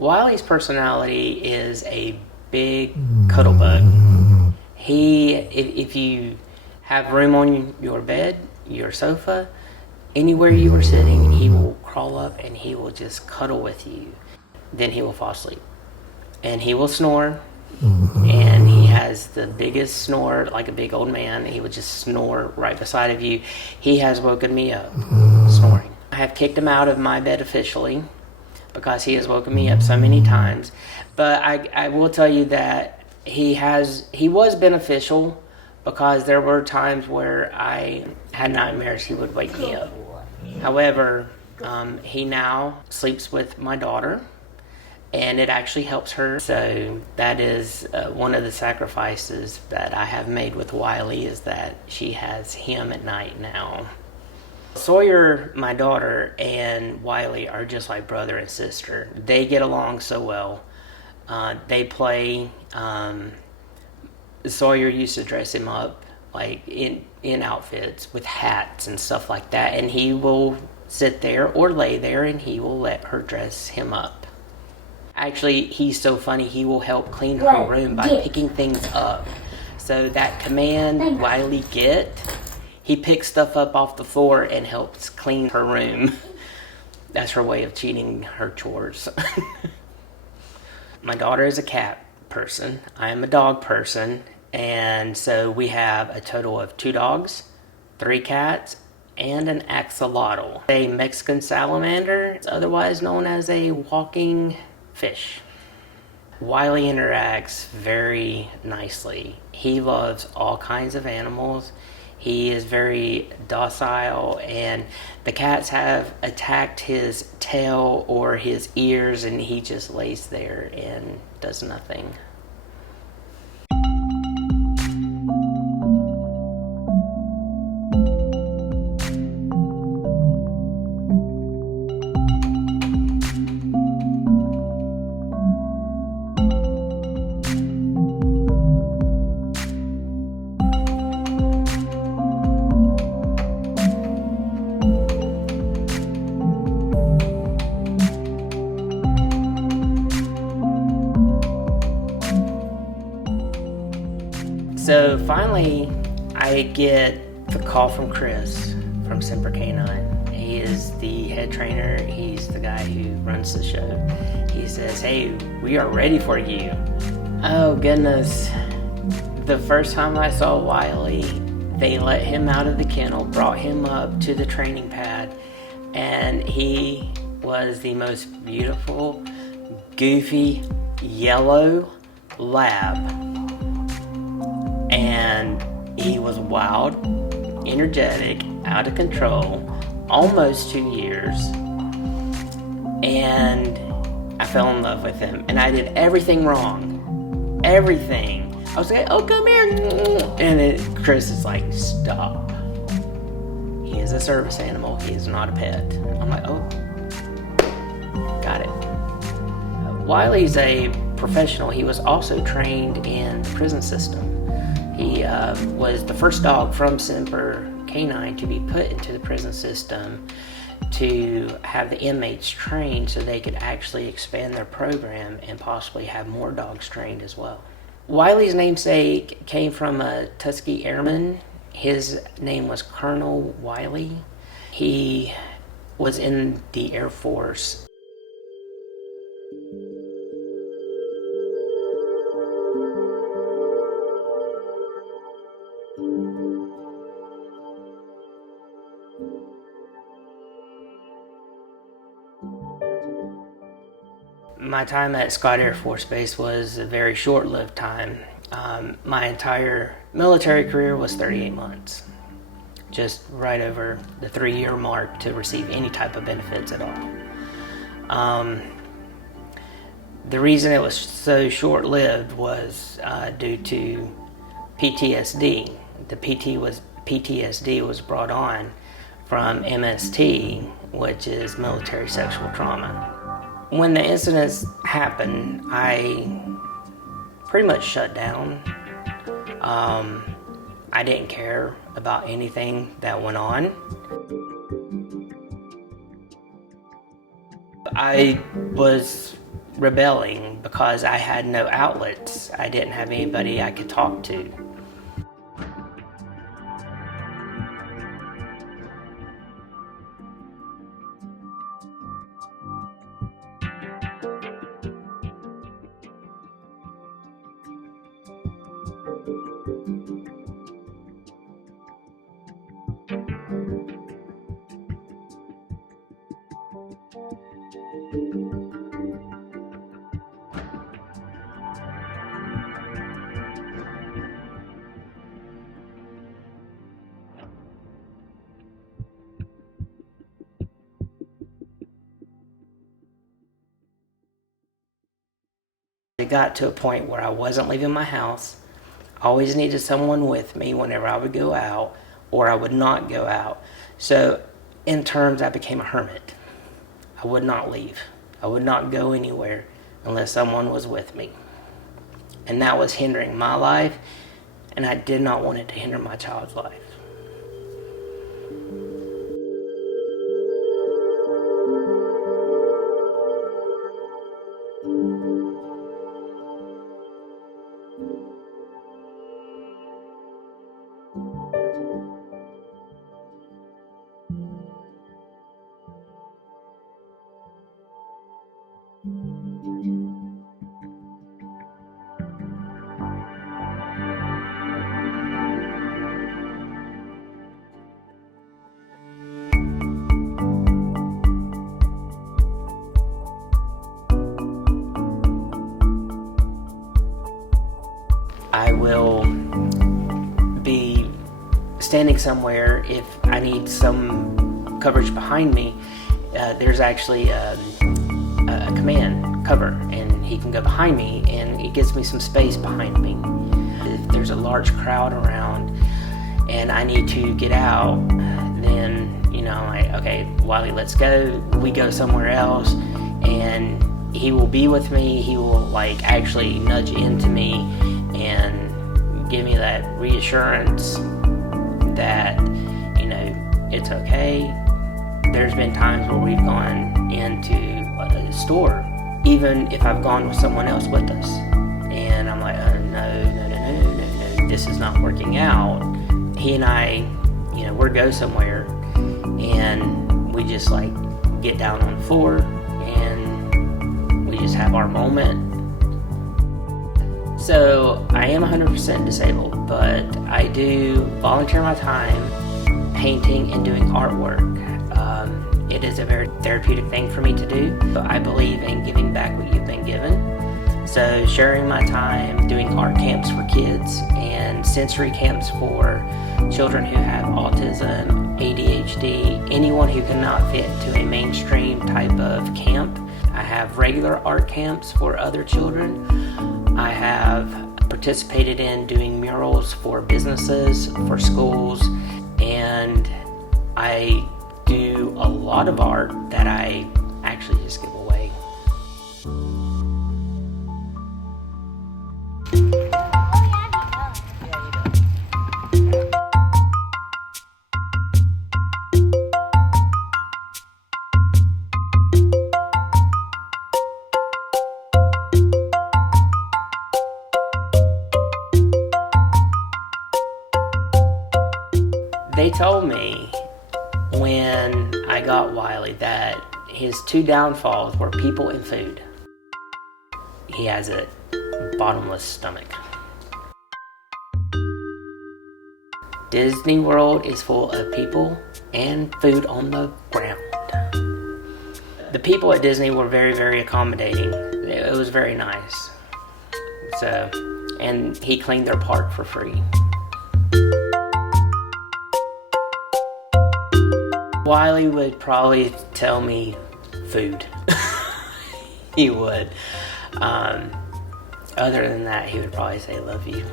Wiley's personality is a big cuddle bug. If you have room on your bed, your sofa, anywhere you are sitting, he will crawl up and he will just cuddle with you. Then he will fall asleep. And he will snore. And he has the biggest snore, like a big old man. He would just snore right beside of you. He has woken me up snoring. I have kicked him out of my bed officially because he has woken me up so many times. But I will tell you that he was beneficial because there were times where I had nightmares he would wake me up. However, he now sleeps with my daughter, and it actually helps her. So that is one of the sacrifices that I have made with Wiley, is that she has him at night now. Sawyer, my daughter, and Wiley are just like brother and sister. They get along so well. They play. Sawyer used to dress him up like in outfits with hats and stuff like that, and he will sit there or lay there and he will let her dress him up. Actually, he's so funny, he will help clean her room by picking things up. So that command, Wiley, get, he picks stuff up off the floor and helps clean her room. That's her way of cheating her chores. My daughter is a cat person. I am a dog person. And so we have a total of 2 dogs, 3 cats, and an axolotl. A Mexican salamander, it's otherwise known as a walking fish. Wiley interacts very nicely. He loves all kinds of animals. He is very docile, and the cats have attacked his tail or his ears, and he just lays there and does nothing. So finally, I get the call from Chris from Semper Canine. He is the head trainer. He's the guy who runs the show. He says, "Hey, we are ready for you." Oh goodness. The first time I saw Wiley, they let him out of the kennel, brought him up to the training pad, and he was the most beautiful, goofy, yellow lab. And he was wild, energetic, out of control, almost 2 years. And I fell in love with him. And I did everything wrong. Everything. I was like, "Oh, come here." And then Chris is like, "Stop. He is a service animal. He is not a pet." I'm like, "Oh, got it." Wiley's a professional. He was also trained in the prison system. He was the first dog from Semper Canine to be put into the prison system to have the inmates trained so they could actually expand their program and possibly have more dogs trained as well. Wiley's namesake came from a Tuskegee Airman. His name was Colonel Wiley. He was in the Air Force. My time at Scott Air Force Base was a very short-lived time. My entire military career was 38 months. Just right over the 3-year mark to receive any type of benefits at all. The reason it was so short-lived was due to PTSD. The PTSD was brought on from MST, which is military sexual trauma. When the incidents happened, I pretty much shut down. I didn't care about anything that went on. I was rebelling because I had no outlets. I didn't have anybody I could talk to. It got to a point where I wasn't leaving my house. I always needed someone with me whenever I would go out, or I would not go out. So in terms, I became a hermit. I would not leave. I would not go anywhere unless someone was with me. And that was hindering my life, and I did not want it to hinder my child's life. I will be standing somewhere if I need some coverage behind me. There's actually a command cover, and he can go behind me, and it gives me some space behind me. If there's a large crowd around and I need to get out, then I'm like, okay, Wiley, let's go. We go somewhere else, and he will be with me. He will actually nudge into me and give me that reassurance that it's okay. There's been times where we've gone into a store, even if I've gone with someone else with us, and I'm like, oh, no, this is not working out. He and I, we're go somewhere, and we just get down on the floor, and we just have our moment. So I am 100% disabled, but I do volunteer my time painting and doing artwork. It is a very therapeutic thing for me to do. I believe in giving back what you've been given. So sharing my time doing art camps for kids and sensory camps for children who have autism, ADHD, anyone who cannot fit into a mainstream type of camp. I have regular art camps for other children. I have participated in doing murals for businesses, for schools, and I do a lot of art that I actually just give away. They told me when I got Wiley that his two downfalls were people and food. He has a bottomless stomach. Disney World is full of people and food on the ground. The people at Disney were very, very accommodating. It was very nice. And he cleaned their park for free. Wiley would probably tell me food. He would. Other than that, he would probably say, love you.